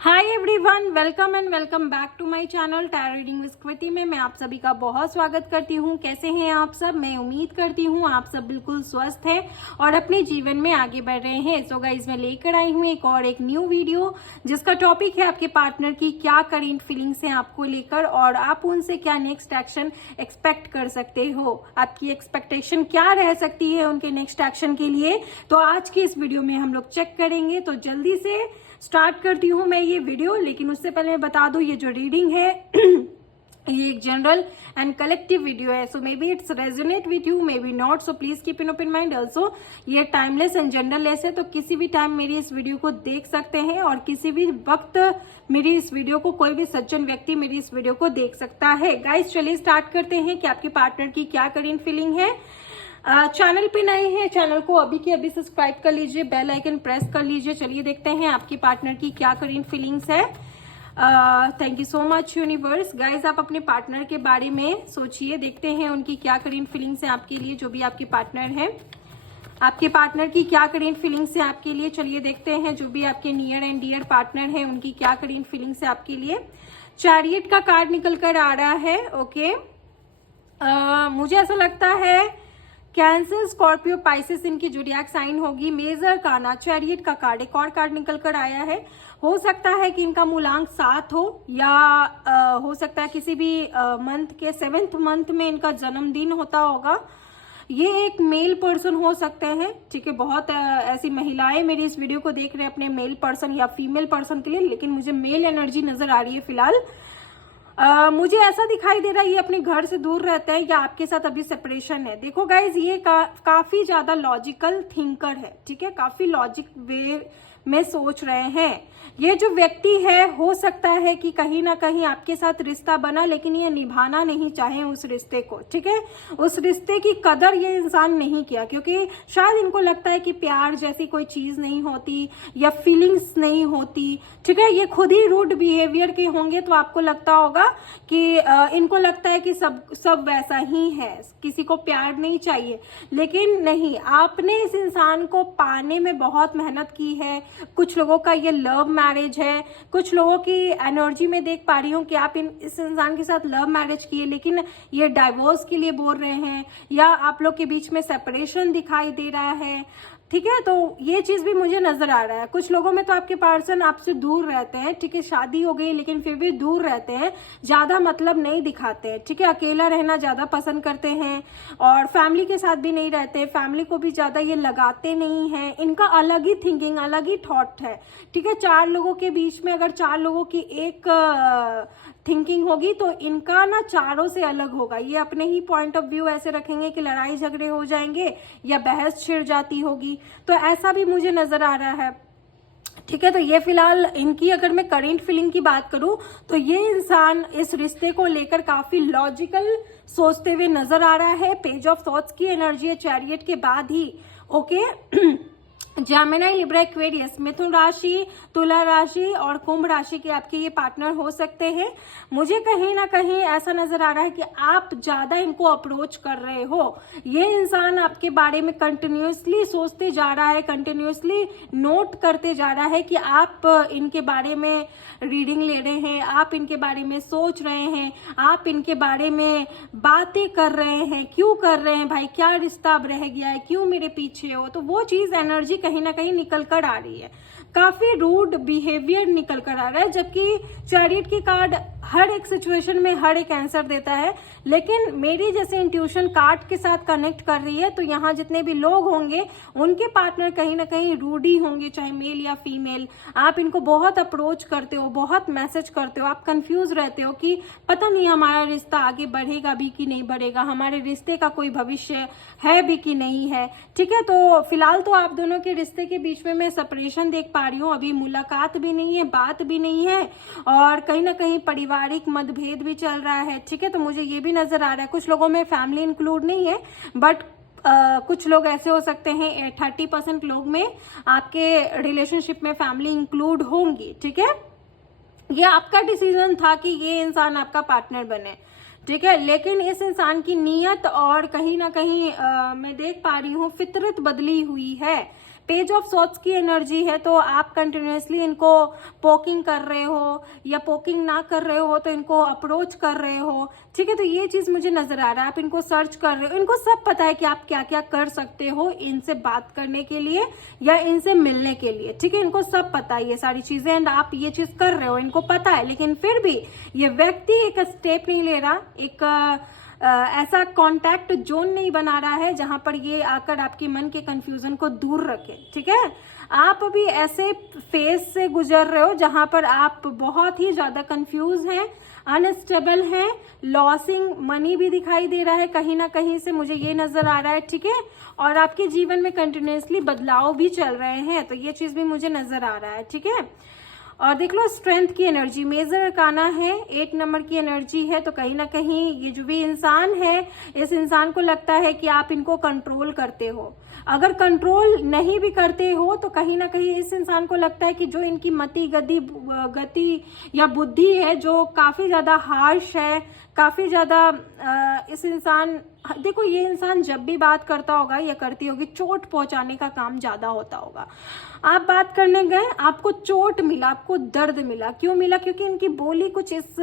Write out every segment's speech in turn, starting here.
Hi everyone, welcome and welcome back to my channel tarot reading with Kriti में मैं आप सभी का बहुत स्वागत करती हूँ। कैसे हैं आप सब? मैं उम्मीद करती हूँ आप सब बिल्कुल स्वस्थ हैं और अपने जीवन में आगे बढ़ रहे हैं। सो गाइस, मैं लेकर आई हूँ एक न्यू वीडियो जिसका टॉपिक है आपके पार्टनर की क्या करेंट फीलिंग्स हैं आपको लेकर और आप उनसे क्या नेक्स्ट एक्शन एक्सपेक्ट कर सकते हो। आपकी एक्सपेक्टेशन क्या रह सकती है उनके नेक्स्ट एक्शन के लिए, तो आज की इस वीडियो में हम लोग चेक करेंगे। तो जल्दी से स्टार्ट करती हूँ मैं ये वीडियो, लेकिन उससे पहले मैं बता दूं ये जो रीडिंग है ये एक जनरल एंड कलेक्टिव वीडियो है। So maybe it's resonate with you, maybe not, so please keep in open mind. Also ये टाइमलेस एंड जनरललेस है, तो किसी भी टाइम मेरी इस वीडियो को देख सकते हैं और किसी भी वक्त मेरी इस वीडियो को कोई भी सज्जन व्यक्ति मेरी इस वीडियो को देख सकता है। गाइस चलिए स्टार्ट करते हैं कि आपके पार्टनर की क्या करेंट फीलिंग है। चैनल पे नए हैं, चैनल को अभी के अभी सब्सक्राइब कर लीजिए, बेल आइकन प्रेस कर लीजिए। चलिए देखते हैं आपकी पार्टनर की क्या करेंट फीलिंग्स है। Thank you so much universe. Guys आप अपने पार्टनर के बारे में सोचिए, देखते हैं उनकी क्या करेंट फीलिंग्स है आपके लिए, जो भी आपके पार्टनर है। आपके पार्टनर की क्या करेंट फीलिंग्स है आपके लिए, चलिए देखते हैं। जो भी आपके नियर एंड डियर पार्टनर है उनकी क्या करेंट फीलिंग्स है आपके लिए। चैरियट का कार्ड निकल कर आ रहा है। ओके, मुझे ऐसा लगता है कैंसर, स्कॉर्पियो, पाइसेस इनकी ज़ोडिएक साइन होगी। मेजर काना, चैरियट का कार्ड, एक और कार्ड निकल कर आया है। हो सकता है कि इनका मूलांक 7 हो या हो सकता है किसी भी मंथ के 7th मंथ में इनका जन्मदिन होता होगा। ये एक मेल पर्सन हो सकते हैं, ठीक है। बहुत ऐसी महिलाएं मेरी इस वीडियो को देख रहे हैं अपने मेल पर्सन या फीमेल पर्सन के लिए, लेकिन मुझे मेल एनर्जी नजर आ रही है फिलहाल। मुझे ऐसा दिखाई दे रहा है ये अपने घर से दूर रहते हैं या आपके साथ अभी सेपरेशन है। देखो गाइज, ये काफी ज्यादा लॉजिकल थिंकर है, ठीक है। काफी लॉजिक वे में सोच रहे हैं। ये जो व्यक्ति है, हो सकता है कि कहीं ना कहीं आपके साथ रिश्ता बना, लेकिन ये निभाना नहीं चाहे उस रिश्ते को, ठीक है। उस रिश्ते की कदर ये इंसान नहीं किया, क्योंकि शायद इनको लगता है कि प्यार जैसी कोई चीज नहीं होती या फीलिंग्स नहीं होती, ठीक है। ये खुद ही रूड बिहेवियर के होंगे, तो आपको लगता होगा कि इनको लगता है कि सब वैसा ही है, किसी को प्यार नहीं चाहिए। लेकिन नहीं, आपने इस इंसान को पाने में बहुत मेहनत की है। कुछ लोगों का ये लव मैरिज है, कुछ लोगों की एनर्जी में देख पा रही हूँ कि आप इस इंसान के साथ लव मैरिज किए, लेकिन ये डाइवोर्स के लिए बोल रहे हैं या आप लोग के बीच में सेपरेशन दिखाई दे रहा है, ठीक है। तो ये चीज भी मुझे नजर आ रहा है। कुछ लोगों में तो आपके पर्सन आपसे दूर रहते हैं, ठीक है। शादी हो गई लेकिन फिर भी दूर रहते हैं, ज्यादा मतलब नहीं दिखाते हैं, ठीक है। अकेला रहना ज्यादा पसंद करते हैं और फैमिली के साथ भी नहीं रहते, फैमिली को भी ज्यादा ये लगाते नहीं हैं। इनका अलग ही थिंकिंग, अलग ही थॉट है, ठीक है। 4 लोगों के बीच में अगर 4 लोगों की एक थिंकिंग होगी तो इनका ना चारों से अलग होगा। ये अपने ही पॉइंट ऑफ व्यू ऐसे रखेंगे कि लड़ाई झगड़े हो जाएंगे या बहस छिड़ जाती होगी, तो ऐसा भी मुझे नजर आ रहा है, ठीक है। तो ये फिलहाल इनकी अगर मैं करेंट फीलिंग की बात करूं तो ये इंसान इस रिश्ते को लेकर काफी लॉजिकल सोचते हुए नजर आ रहा है। पेज ऑफ थॉट्स की एनर्जी है चैरियट के बाद ही, ओके। जेमिनी, लिब्रा, एक्वेरियस, मिथुन राशि, तुला राशि और कुंभ राशि के आपके ये पार्टनर हो सकते हैं। मुझे कहीं ना कहीं ऐसा नजर आ रहा है कि आप ज्यादा इनको अप्रोच कर रहे हो। ये इंसान आपके बारे में कंटिन्यूअसली सोचते जा रहा है, कंटिन्यूअसली नोट करते जा रहा है कि आप इनके बारे में रीडिंग ले रहे हैं, आप इनके बारे में सोच रहे हैं, आप इनके बारे में बातें कर रहे हैं। क्यों कर रहे हैं भाई? क्या रिश्ता अब रह गया है? क्यों मेरे पीछे हो? तो वो चीज एनर्जी कहीं ना कहीं निकल कर आ रही है। काफी रूड बिहेवियर निकल कर आ रहा है, जबकि चैरियट की कार्ड हर एक सिचुएशन में हर एक आंसर देता है, लेकिन मेरी जैसे इंट्यूशन कार्ड के साथ कनेक्ट कर रही है, तो यहाँ जितने भी लोग होंगे उनके पार्टनर कहीं ना कहीं रूडी होंगे, चाहे मेल या फीमेल। आप इनको बहुत अप्रोच करते हो, बहुत मैसेज करते हो, आप कंफ्यूज रहते हो कि पता नहीं हमारा रिश्ता आगे बढ़ेगा भी कि नहीं बढ़ेगा, हमारे रिश्ते का कोई भविष्य है भी कि नहीं है, ठीक है। तो फिलहाल तो आप दोनों के रिश्ते के बीच में मैं सेपरेशन देख पा रही हूँ। अभी मुलाकात भी नहीं है, बात भी नहीं है और कहीं ना कहीं पारिवारिक मतभेद भी चल रहा है, ठीक है। तो मुझे ये भी नजर आ रहा है कुछ लोगों में फैमिली इंक्लूड नहीं है, बट कुछ लोग ऐसे हो सकते हैं 30% लोग में आपके रिलेशनशिप में फैमिली इंक्लूड होंगी, ठीक है। ये आपका डिसीजन था कि ये इंसान आपका पार्टनर बने, ठीक है। लेकिन इस इंसान की नीयत और कहीं ना कहीं मैं देख पा रही हूँ फितरत बदली हुई है। पेज ऑफ सॉर्ड्स की एनर्जी है, तो आप कंटिन्यूअसली इनको पोकिंग कर रहे हो या पोकिंग ना कर रहे हो तो इनको अप्रोच कर रहे हो, ठीक है। तो ये चीज मुझे नजर आ रहा है, आप इनको सर्च कर रहे हो, इनको सब पता है कि आप क्या क्या कर सकते हो इनसे बात करने के लिए या इनसे मिलने के लिए, ठीक है। इनको सब पता है ये सारी चीजें, एंड आप ये चीज कर रहे हो, इनको पता है, लेकिन फिर भी ये व्यक्ति एक स्टेप नहीं ले रहा, एक ऐसा कांटेक्ट जोन नहीं बना रहा है जहां पर ये आकर आपके मन के कंफ्यूजन को दूर रखे, ठीक है। आप अभी ऐसे फेज से गुजर रहे हो जहां पर आप बहुत ही ज्यादा कंफ्यूज हैं, अनस्टेबल है, लॉसिंग मनी भी दिखाई दे रहा है कहीं ना कहीं से, मुझे ये नजर आ रहा है, ठीक है। और आपके जीवन में कंटिन्यूअसली बदलाव भी चल रहे हैं, तो ये चीज भी मुझे नजर आ रहा है, ठीक है। और देख लो स्ट्रेंथ की एनर्जी, मेजर अरकाना है, 8 नंबर की एनर्जी है, तो कहीं ना कहीं ये जो भी इंसान है, इस इंसान को लगता है कि आप इनको कंट्रोल करते हो। अगर कंट्रोल नहीं भी करते हो तो कहीं ना कहीं इस इंसान को लगता है कि जो इनकी गति या बुद्धि है जो काफी ज्यादा हार्श है, काफी ज्यादा इस इंसान, देखो ये इंसान जब भी बात करता होगा या करती होगी, चोट पहुंचाने का काम ज्यादा होता होगा। आप बात करने गए, आपको चोट मिला, आपको दर्द मिला, क्यों मिला? क्योंकि इनकी बोली कुछ इस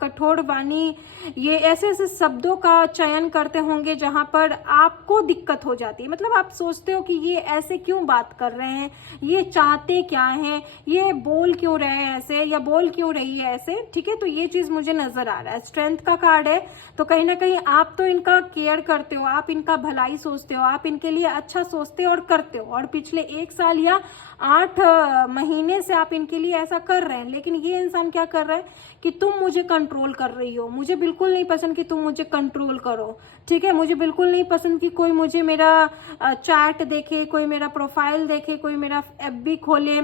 कठोर वाणी, ये ऐसे ऐसे शब्दों का चयन करते होंगे जहां पर आपको दिक्कत हो जाती है। मतलब आप सोचते हो कि ये ऐसे क्यों बात कर रहे हैं, ये चाहते क्या हैं, ये बोल क्यों रहे हैं ऐसे, या बोल क्यों रही है ऐसे, ठीक है। तो ये चीज मुझे नजर आ रहा है। स्ट्रेंथ का कार्ड है, तो कहीं ना कहीं आप तो इनका केयर करते हो, आप इनका भलाई सोचते हो, आप इनके लिए अच्छा सोचते हो और करते हो, और पिछले 1 साल या 8 महीने से आप इनके लिए ऐसा कर रहे हैं। लेकिन ये इंसान क्या कर रहा है कि तुम मुझे कंट्रोल कर रही हो, मुझे बिल्कुल नहीं पसंद कि तुम मुझे कंट्रोल करो, ठीक है। मुझे बिल्कुल नहीं पसंद कि कोई मुझे मेरा चैट देखे, कोई मेरा प्रोफाइल देखे, कोई मेरा FB खोले,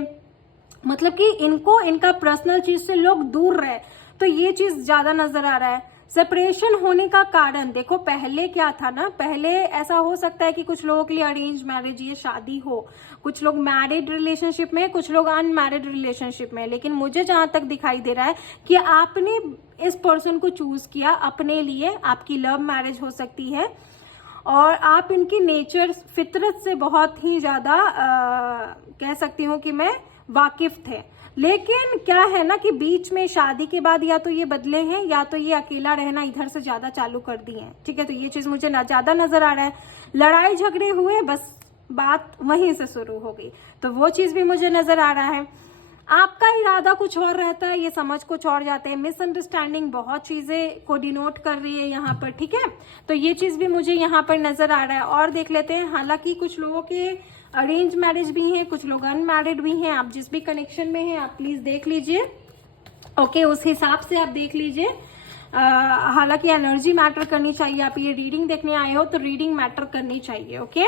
मतलब कि इनको इनका पर्सनल चीज से लोग दूर रहे। तो ये चीज ज्यादा नजर आ रहा है। सेपरेशन होने का कारण देखो, पहले क्या था ना, पहले ऐसा हो सकता है कि कुछ लोगों के लिए अरेंज मैरिज, ये शादी हो, कुछ लोग मैरिड रिलेशनशिप में, कुछ लोग अनमैरिड रिलेशनशिप में, लेकिन मुझे जहां तक दिखाई दे रहा है कि आपने इस पर्सन को चूज किया अपने लिए। आपकी लव मैरिज हो सकती है और आप इनकी नेचर, फितरत से बहुत ही ज्यादा कह सकती हूँ कि मैं वाकिफ थे। लेकिन क्या है ना कि बीच में शादी के बाद या तो ये बदले हैं या तो ये अकेला रहना इधर से ज्यादा चालू कर दिए हैं, ठीक है। तो ये चीज मुझे ज्यादा नजर आ रहा है। लड़ाई झगड़े हुए, बस बात वहीं से शुरू हो गई, तो वो चीज भी मुझे नजर आ रहा है। आपका इरादा कुछ और रहता है, ये समझ कुछ और जाते हैं। मिसअंडरस्टैंडिंग बहुत चीजें को डिनोट कर रही है यहाँ पर, ठीक है। तो ये चीज भी मुझे यहाँ पर नजर आ रहा है। और देख लेते हैं, हालांकि कुछ लोगों के अरेंज मैरिज भी हैं, कुछ लोग अनमैरिड भी हैं। आप जिस भी कनेक्शन में हैं आप प्लीज देख लीजिए, ओके, उस हिसाब से आप देख लीजिए। हालांकि एनर्जी मैटर करनी चाहिए। आप ये रीडिंग देखने आए हो तो रीडिंग मैटर करनी चाहिए, ओके।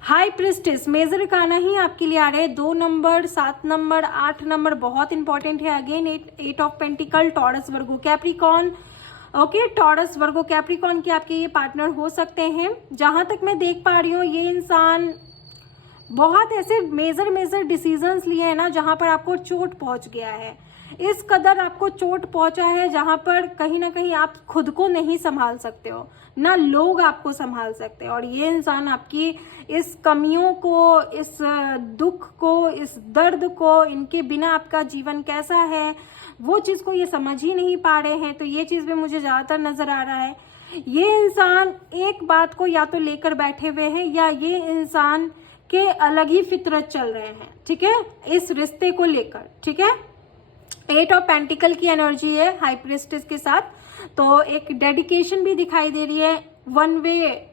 हाई प्रिस्टेस, मेजर काना ही आपके लिए आ रहे हैं। 2 नंबर, 7 नंबर, 8 नंबर बहुत इंपॉर्टेंट है। Again 8 of pentacle, Taurus Virgo Capricorn, okay. Taurus Virgo Capricorn के आपके ये पार्टनर हो सकते हैं। जहां तक मैं देख पा रही हूँ, ये इंसान बहुत ऐसे मेजर डिसीजंस लिए हैं ना जहां पर आपको चोट पहुंच गया है। इस कदर आपको चोट पहुंचा है जहां पर कहीं ना कहीं आप खुद को नहीं संभाल सकते हो, ना लोग आपको संभाल सकते हो। और ये इंसान आपकी इस कमियों को, इस दुख को, इस दर्द को, इनके बिना आपका जीवन कैसा है वो चीज को ये समझ ही नहीं पा रहे हैं। तो ये चीज भी मुझे ज्यादातर नजर आ रहा है। ये इंसान एक बात को या तो लेकर बैठे हुए हैं या ये इंसान के अलग ही फितरत चल रहे हैं, ठीक है, इस रिश्ते को लेकर, ठीक है। 8 ऑफ पेंटिकल की एनर्जी है हाई प्रिस्टेस के साथ, तो एक डेडिकेशन भी दिखाई दे रही है, वन वे,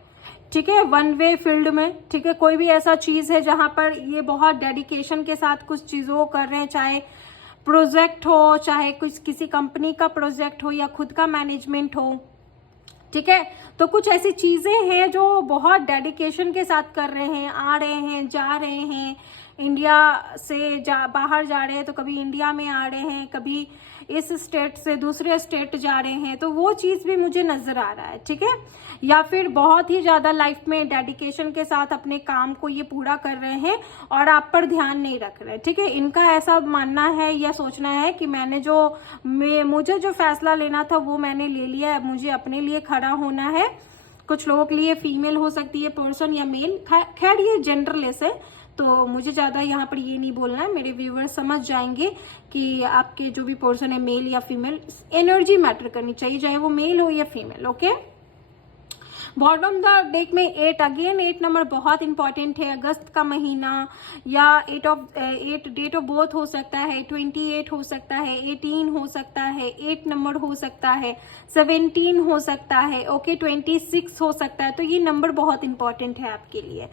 ठीक है, वन वे फील्ड में, ठीक है। कोई भी ऐसा चीज है जहां पर ये बहुत डेडिकेशन के साथ कुछ चीजों को कर रहे हैं, चाहे प्रोजेक्ट हो, चाहे कुछ किसी कंपनी का प्रोजेक्ट हो या खुद का मैनेजमेंट हो, ठीक है। तो कुछ ऐसी चीजें हैं जो बहुत डेडिकेशन के साथ कर रहे हैं, आ रहे हैं, जा रहे हैं, इंडिया से बाहर जा रहे हैं, तो कभी इंडिया में आ रहे हैं, कभी इस स्टेट से दूसरे स्टेट जा रहे हैं। तो वो चीज भी मुझे नजर आ रहा है, ठीक है। या फिर बहुत ही ज्यादा लाइफ में डेडिकेशन के साथ अपने काम को ये पूरा कर रहे हैं और आप पर ध्यान नहीं रख रहे, ठीक है। इनका ऐसा मानना है या सोचना है कि मुझे जो फैसला लेना था वो मैंने ले लिया, अब मुझे अपने लिए खड़ा होना है। कुछ लोगों के लिए फीमेल हो सकती है पर्सन या मेल, खैर ये जेंडरलेस है, तो मुझे ज़्यादा यहाँ पर ये नहीं बोलना है, मेरे व्यूअर्स समझ जाएंगे कि आपके जो भी पर्सन है मेल या फीमेल, एनर्जी मैटर करनी चाहिए, चाहे वो मेल हो या female. Okay, bottom the deck में 8, अगेन 8 नंबर बहुत इंपॉर्टेंट है। अगस्त का महीना या 8 डेट ऑफ बर्थ हो सकता है, 28 हो सकता है, 18 हो सकता है, 8 नंबर हो सकता है, 17 हो सकता है, ओके 26 हो सकता है। तो ये नंबर बहुत इंपॉर्टेंट है आपके लिए,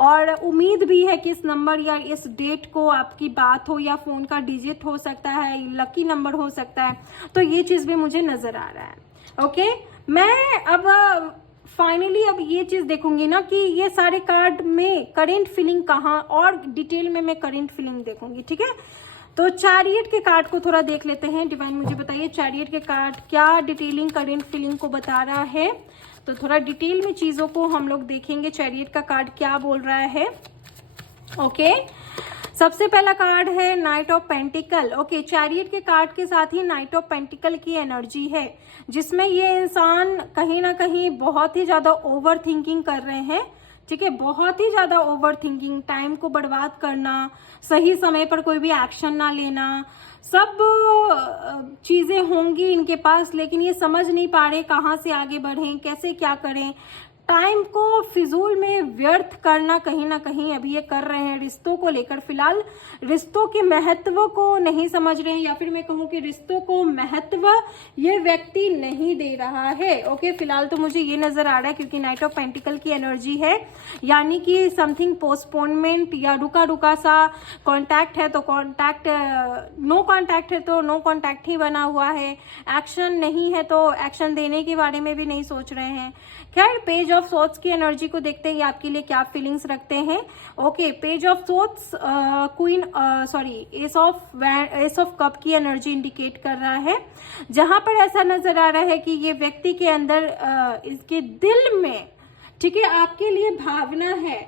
और उम्मीद भी है कि इस नंबर या इस डेट को आपकी बात हो या फोन का डिजिट हो सकता है, लकी नंबर हो सकता है। तो ये चीज भी मुझे नजर आ रहा है। ओके, मैं अब फाइनली अब ये चीज देखूंगी ना कि ये सारे कार्ड में करेंट फीलिंग कहाँ, और डिटेल में मैं करेंट फीलिंग देखूंगी। ठीक है, तो चैरियट के कार्ड को थोड़ा देख लेते हैं। डिवाइन मुझे बताइए चैरियट के कार्ड क्या डिटेलिंग करेंट फीलिंग को बता रहा है। तो थोड़ा डिटेल में चीजों को हम लोग देखेंगे, चैरियट का कार्ड क्या बोल रहा है। ओके, सबसे पहला कार्ड है night of pentacle. Okay, chariot के कार्ड के साथ ही नाइट ऑफ पेंटिकल की एनर्जी है, जिसमें ये इंसान कहीं ना कहीं बहुत ही ज्यादा ओवर थिंकिंग कर रहे हैं। ठीक है, बहुत ही ज्यादा ओवर थिंकिंग, टाइम को बर्बाद करना, सही समय पर कोई भी एक्शन ना लेना, सब चीजें होंगी इनके पास, लेकिन ये समझ नहीं पा रहे कहाँ से आगे बढ़ें, कैसे क्या करें। टाइम को फिजूल में व्यर्थ करना कहीं ना कहीं अभी ये कर रहे हैं। रिश्तों को लेकर फिलहाल रिश्तों के महत्व को नहीं समझ रहे हैं, या फिर मैं कहूँ कि रिश्तों को महत्व ये व्यक्ति नहीं दे रहा है। ओके, फिलहाल तो मुझे ये नजर आ रहा है, क्योंकि नाइट ऑफ पेंटिकल की एनर्जी है, यानी कि समथिंग पोस्टपोनमेंट या रुका रुका सा कॉन्टैक्ट है तो कॉन्टैक्ट, नो कॉन्टैक्ट है तो नो कॉन्टैक्ट ही बना हुआ है, एक्शन नहीं है तो एक्शन देने के बारे में भी नहीं सोच रहे हैं। खैर, पेज ऑफ सोर्ट्स की एनर्जी को देखते हैं ये आपके लिए क्या फीलिंग्स रखते हैं। Okay, page of sorts queen S of cup की एनर्जी इंडिकेट कर रहा है, जहां पर ऐसा नजर आ रहा है कि ये व्यक्ति के अंदर इसके दिल में, ठीक है, आपके लिए भावना है।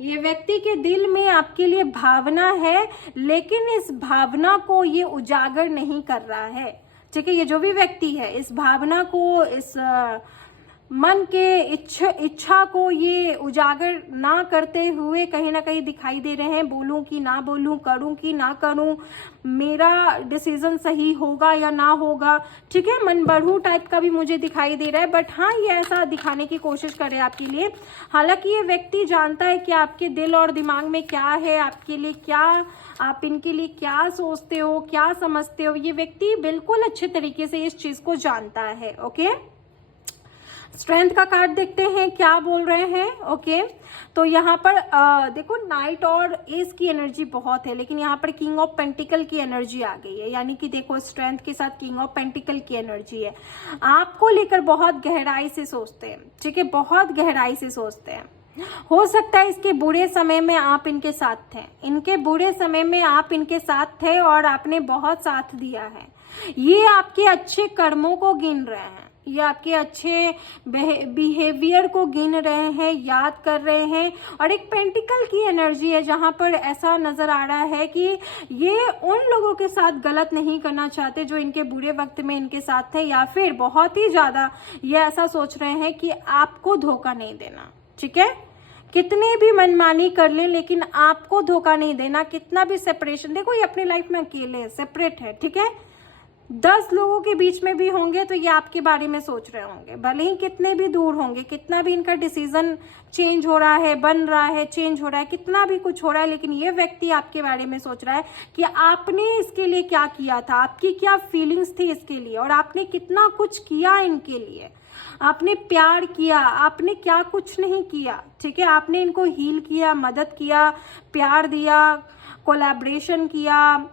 ये व्यक्ति के दिल में आपके लिए भावना है, लेकिन इस भावना को ये उजागर नहीं कर रहा है। ठीक है, ये जो भी व्यक्ति है इस भावना को, इस मन के इच्छा को ये उजागर ना करते हुए कहीं ना कहीं दिखाई दे रहे हैं। बोलूं कि ना बोलूं, करूं कि ना करूं, मेरा डिसीजन सही होगा या ना होगा। ठीक है, मन बढ़ू टाइप का भी मुझे दिखाई दे रहा है, बट हाँ ये ऐसा दिखाने की कोशिश करे आपके लिए। हालांकि ये व्यक्ति जानता है कि आपके दिल और दिमाग में क्या है, आपके लिए क्या, आप इनके लिए क्या सोचते हो, क्या समझते हो। ये व्यक्ति बिल्कुल अच्छे तरीके से इस चीज को जानता है। ओके, स्ट्रेंथ का कार्ड देखते हैं क्या बोल रहे हैं। ओके, तो यहाँ पर देखो नाइट और एस की एनर्जी बहुत है, लेकिन यहाँ पर किंग ऑफ पेंटिकल की एनर्जी आ गई है, यानी कि देखो स्ट्रेंथ के साथ किंग ऑफ पेंटिकल की एनर्जी है। आपको लेकर बहुत गहराई से सोचते हैं। ठीक है, बहुत गहराई से सोचते हैं। हो सकता है इसके बुरे समय में आप इनके साथ थे, इनके बुरे समय में आप इनके साथ थे और आपने बहुत साथ दिया है। ये आपके अच्छे कर्मों को गिन रहे हैं, ये आपके अच्छे बिहेवियर को गिन रहे हैं, याद कर रहे हैं। और एक पेंटिकल की एनर्जी है, जहां पर ऐसा नजर आ रहा है कि ये उन लोगों के साथ गलत नहीं करना चाहते जो इनके बुरे वक्त में इनके साथ थे, या फिर बहुत ही ज्यादा ये ऐसा सोच रहे हैं कि आपको धोखा नहीं देना। ठीक है, कितनी भी मनमानी कर ले लेकिन आपको धोखा नहीं देना। कितना भी सेपरेशन, देखो ये अपनी लाइफ में अकेले है, सेपरेट है। ठीक है, 10 लोगों के बीच में भी होंगे तो ये आपके बारे में सोच रहे होंगे, भले ही कितने भी दूर होंगे, कितना भी इनका डिसीजन चेंज हो रहा है, बन रहा है, चेंज हो रहा है, कितना भी कुछ हो रहा है, लेकिन ये व्यक्ति आपके बारे में सोच रहा है कि आपने इसके लिए क्या किया था, आपकी क्या फीलिंग्स थी इसके लिए, और आपने कितना कुछ किया इनके लिए। आपने प्यार किया, आपने क्या कुछ नहीं किया। ठीक है, आपने इनको हील किया, मदद किया, प्यार दिया, कोलैबोरेशन किया,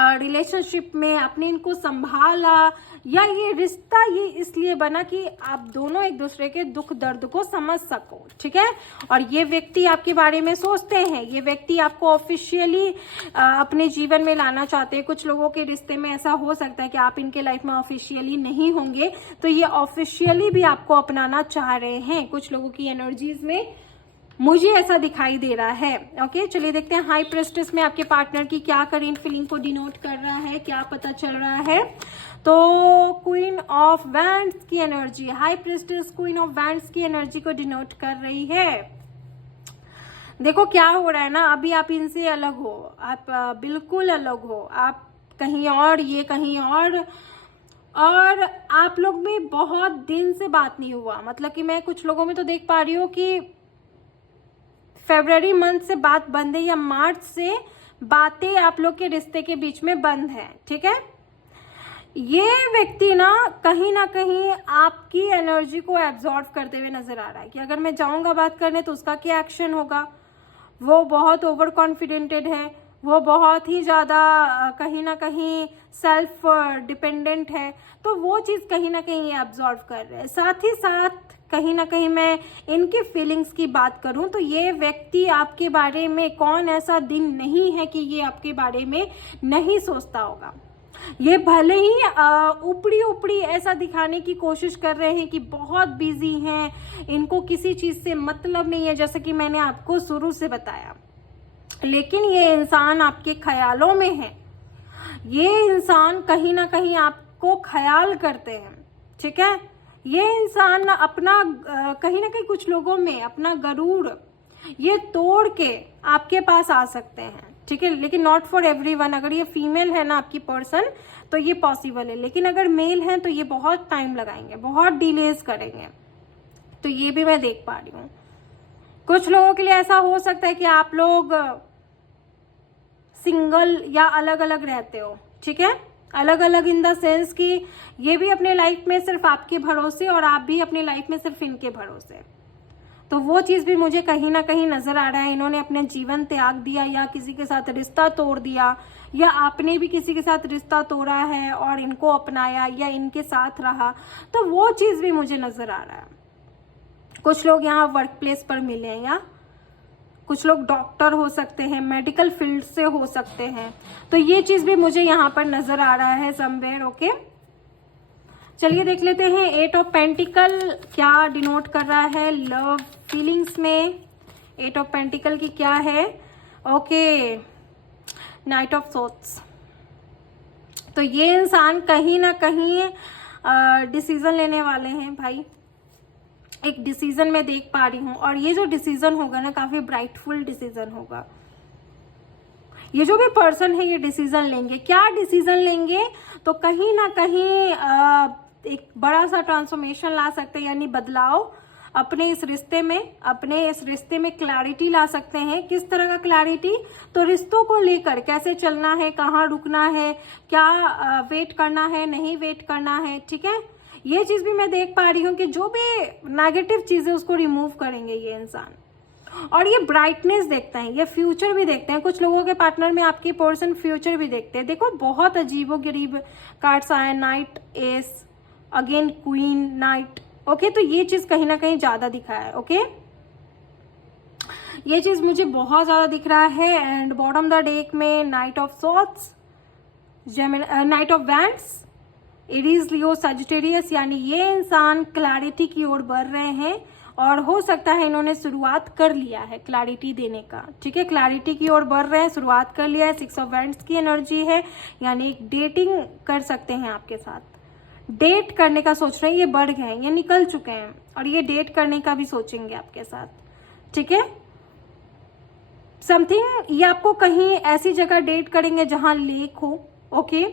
रिलेशनशिप में आपने इनको संभाला, या ये रिश्ता ये इसलिए बना कि आप दोनों एक दूसरे के दुख दर्द को समझ सको। ठीक है, और ये व्यक्ति आपके बारे में सोचते हैं, ये व्यक्ति आपको ऑफिशियली अपने जीवन में लाना चाहते हैं। कुछ लोगों के रिश्ते में ऐसा हो सकता है कि आप इनके लाइफ में ऑफिशियली नहीं होंगे, तो ये ऑफिशियली भी आपको अपनाना चाह रहे हैं। कुछ लोगों की एनर्जीज में मुझे ऐसा दिखाई दे रहा है। ओके, चलिए देखते हैं हाई प्रेस्टिस में आपके पार्टनर की क्या करेंट फीलिंग को डिनोट कर रहा है, क्या पता चल रहा है। तो क्वीन ऑफ वैंड्स की energy, high prestige queen of wands की एनर्जी को डिनोट कर रही है। देखो क्या हो रहा है ना, अभी आप इनसे अलग हो, आप बिल्कुल अलग हो, आप कहीं और, ये कहीं और आप लोग में बहुत दिन से बात नहीं हुआ। मतलब कि मैं कुछ लोगों में तो देख पा रही हूँ कि फरवरी मंथ से बात बंद है, या मार्च से बातें आप लोग के रिश्ते के बीच में बंद है। ठीक है, ये व्यक्ति ना कहीं आपकी एनर्जी को एब्जॉर्व करते हुए नजर आ रहा है कि अगर मैं जाऊंगा बात करने तो उसका क्या एक्शन होगा। वो बहुत ओवर कॉन्फिडेंटेड है, वो बहुत ही ज़्यादा कहीं ना कहीं सेल्फ डिपेंडेंट है, तो वो चीज़ कहीं ना कहीं ये एब्जॉर्व कर रहे हैं। साथ ही साथ कहीं ना कहीं मैं इनकी फीलिंग्स की बात करूं तो ये व्यक्ति आपके बारे में, कौन ऐसा दिन नहीं है कि ये आपके बारे में नहीं सोचता होगा। ये भले ही ऊपरी ऐसा दिखाने की कोशिश कर रहे हैं कि बहुत बिजी हैं, इनको किसी चीज से मतलब नहीं है, जैसे कि मैंने आपको शुरू से बताया, लेकिन ये इंसान आपके ख्यालों में है। ये इंसान कहीं ना कहीं आपको ख्याल करते हैं। ठीक है, ये इंसान अपना कहीं ना कहीं कुछ लोगों में अपना गरूर ये तोड़ के आपके पास आ सकते हैं। ठीक है, लेकिन नॉट फॉर एवरीवन। अगर ये फीमेल है ना आपकी पर्सन तो ये पॉसिबल है, लेकिन अगर मेल है तो ये बहुत टाइम लगाएंगे, बहुत डिलेज करेंगे। तो ये भी मैं देख पा रही हूँ। कुछ लोगों के लिए ऐसा हो सकता है कि आप लोग सिंगल या अलग अलग रहते हो। ठीक है, अलग अलग इन द सेंस कि ये भी अपने लाइफ में सिर्फ आपके भरोसे और आप भी अपनी लाइफ में सिर्फ इनके भरोसे। तो वो चीज भी मुझे कहीं ना कहीं नजर आ रहा है। इन्होंने अपने जीवन त्याग दिया, या किसी के साथ रिश्ता तोड़ दिया, या आपने भी किसी के साथ रिश्ता तोड़ा है और इनको अपनाया या इनके साथ रहा, तो वो चीज भी मुझे नजर आ रहा है। कुछ लोग यहाँ वर्क प्लेस पर मिले हैं, या कुछ लोग डॉक्टर हो सकते हैं, मेडिकल फील्ड से हो सकते हैं, तो ये चीज भी मुझे यहाँ पर नजर आ रहा है समवेयर। ओके, चलिए देख लेते हैं 8 ऑफ पेंटिकल क्या डिनोट कर रहा है लव फीलिंग्स में। 8 ऑफ पेंटिकल की क्या है? Okay, night of shots. तो ये इंसान कहीं ना कहीं डिसीजन लेने वाले हैं भाई। एक डिसीजन मैं देख पा रही हूं, और ये जो डिसीजन होगा ना काफी ब्राइटफुल डिसीजन होगा। ये जो भी पर्सन है ये डिसीजन लेंगे। क्या डिसीजन लेंगे? तो कहीं ना कहीं एक बड़ा सा ट्रांसफॉर्मेशन ला सकते हैं, यानी बदलाव अपने इस रिश्ते में क्लैरिटी ला सकते हैं। किस तरह का क्लैरिटी? तो रिश्तों को लेकर कैसे चलना है, कहाँ रुकना है, क्या वेट करना है, नहीं वेट करना है। ठीक है, ये चीज भी मैं देख पा रही हूँ कि जो भी नेगेटिव चीजें उसको रिमूव करेंगे ये इंसान। और ये ब्राइटनेस देखते हैं, ये फ्यूचर भी देखते हैं। कुछ लोगों के पार्टनर में आपके पर्सन फ्यूचर भी देखते हैं। देखो बहुत अजीबोगरीब कार्ड्स आए, night, S, again queen, night. Okay, तो ये चीज कहीं ना कहीं ज्यादा दिखा है। ओके, ये चीज मुझे बहुत ज्यादा दिख रहा है। एंड बॉटम द डेक में night of swords, night of wands, Aries, Leo, Sagittarius, यानी ये इंसान क्लैरिटी की ओर बढ़ रहे हैं, और हो सकता है इन्होंने शुरुआत कर लिया है क्लैरिटी देने का। ठीक है, क्लैरिटी की ओर बढ़ रहे हैं, शुरुआत कर लिया है। 6 ऑफ वैंड्स की एनर्जी है, यानी एक डेटिंग कर सकते हैं आपके साथ, डेट करने का सोच रहे हैं। ये बढ़ गए हैं, ये निकल चुके हैं, और ये डेट करने का भी सोचेंगे आपके साथ। ठीक है, समथिंग ये आपको कहीं ऐसी जगह डेट करेंगे जहां लेक हो। ओके,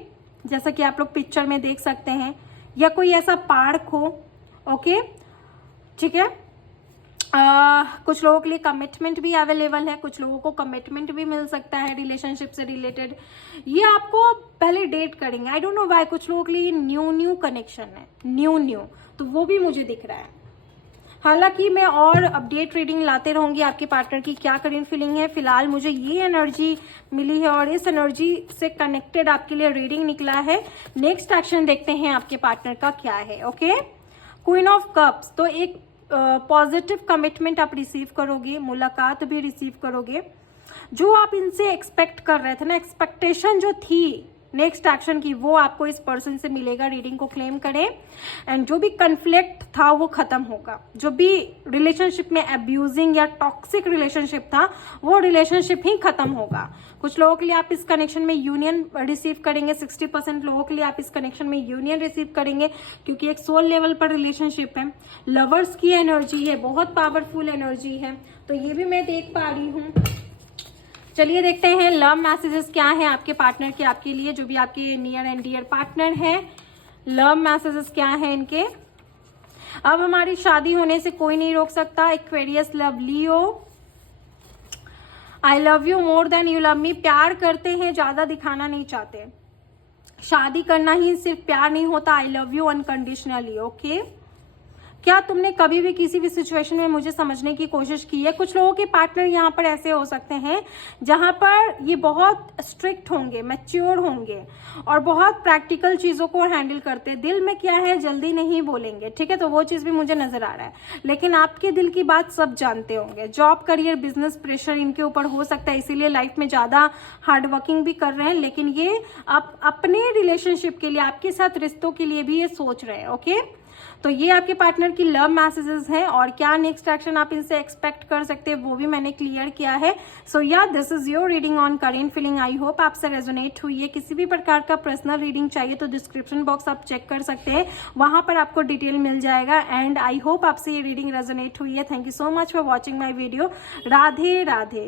जैसा कि आप लोग पिक्चर में देख सकते हैं, या कोई ऐसा पार्क हो। ओके, ठीक है, कुछ लोगों के लिए कमिटमेंट भी अवेलेबल है, कुछ लोगों को कमिटमेंट भी मिल सकता है रिलेशनशिप से रिलेटेड। ये आपको पहले डेट करेंगे, आई डोंट नो व्हाई। कुछ लोगों के लिए न्यू कनेक्शन है, न्यू, तो वो भी मुझे दिख रहा है। हालांकि मैं और अपडेट रीडिंग लाते रहूंगी आपके पार्टनर की क्या करेंट फीलिंग है। फिलहाल मुझे ये एनर्जी मिली है, और इस एनर्जी से कनेक्टेड आपके लिए रीडिंग निकला है। नेक्स्ट एक्शन देखते हैं आपके पार्टनर का क्या है। ओके, क्वीन ऑफ कप्स, तो एक पॉजिटिव कमिटमेंट आप रिसीव करोगे, मुलाकात भी रिसीव करोगे। जो आप इनसे एक्सपेक्ट कर रहे थे ना, एक्सपेक्टेशन जो थी नेक्स्ट एक्शन की वो आपको इस पर्सन से मिलेगा। रीडिंग को क्लेम करें। एंड जो भी कन्फ्लिक्ट था वो खत्म होगा। जो भी रिलेशनशिप में अब्यूजिंग या टॉक्सिक रिलेशनशिप था वो रिलेशनशिप ही खत्म होगा। कुछ लोगों के लिए आप इस कनेक्शन में यूनियन रिसीव करेंगे। 60% लोगों के लिए आप इस कनेक्शन में यूनियन रिसीव करेंगे, क्योंकि एक सोल लेवल पर रिलेशनशिप है। लवर्स की एनर्जी है, बहुत पावरफुल एनर्जी है, तो ये भी मैं देख पा रही हूँ। चलिए देखते हैं लव मैसेजेस क्या है आपके पार्टनर के आपके लिए, जो भी आपके नियर एंड डियर पार्टनर है। लव मैसेजेस क्या है इनके। अब हमारी शादी होने से कोई नहीं रोक सकता। Aquarius love Leo. I love you more than you love me. प्यार करते हैं, ज्यादा दिखाना नहीं चाहते। शादी करना ही सिर्फ प्यार नहीं होता। I love you unconditionally. Okay, क्या तुमने कभी भी किसी भी सिचुएशन में मुझे समझने की कोशिश की है। कुछ लोगों के पार्टनर यहाँ पर ऐसे हो सकते हैं जहां पर ये बहुत स्ट्रिक्ट होंगे, मैच्योर होंगे और बहुत प्रैक्टिकल चीजों को हैंडल करते हैं। दिल में क्या है जल्दी नहीं बोलेंगे, ठीक है, तो वो चीज भी मुझे नजर आ रहा है। लेकिन आपके दिल की बात सब जानते होंगे। जॉब, करियर, बिजनेस प्रेशर इनके ऊपर हो सकता है, इसीलिए लाइफ में ज्यादा हार्ड वर्किंग भी कर रहे हैं। लेकिन ये अपने रिलेशनशिप के लिए, आपके साथ रिश्तों के लिए भी ये सोच रहे हैं। ओके, तो ये आपके पार्टनर की लव मैसेजेस हैं। और क्या नेक्स्ट एक्शन आप इनसे एक्सपेक्ट कर सकते हैं वो भी मैंने क्लियर किया है। सो या this is your reading on current feeling. I hope आपसे रेजोनेट हुई है। किसी भी प्रकार का पर्सनल रीडिंग चाहिए तो डिस्क्रिप्शन बॉक्स आप चेक कर सकते हैं, वहां पर आपको डिटेल मिल जाएगा। एंड आई होप आपसे ये रीडिंग रेजोनेट हुई है। Thank you so much for watching my video. Radhe Radhe.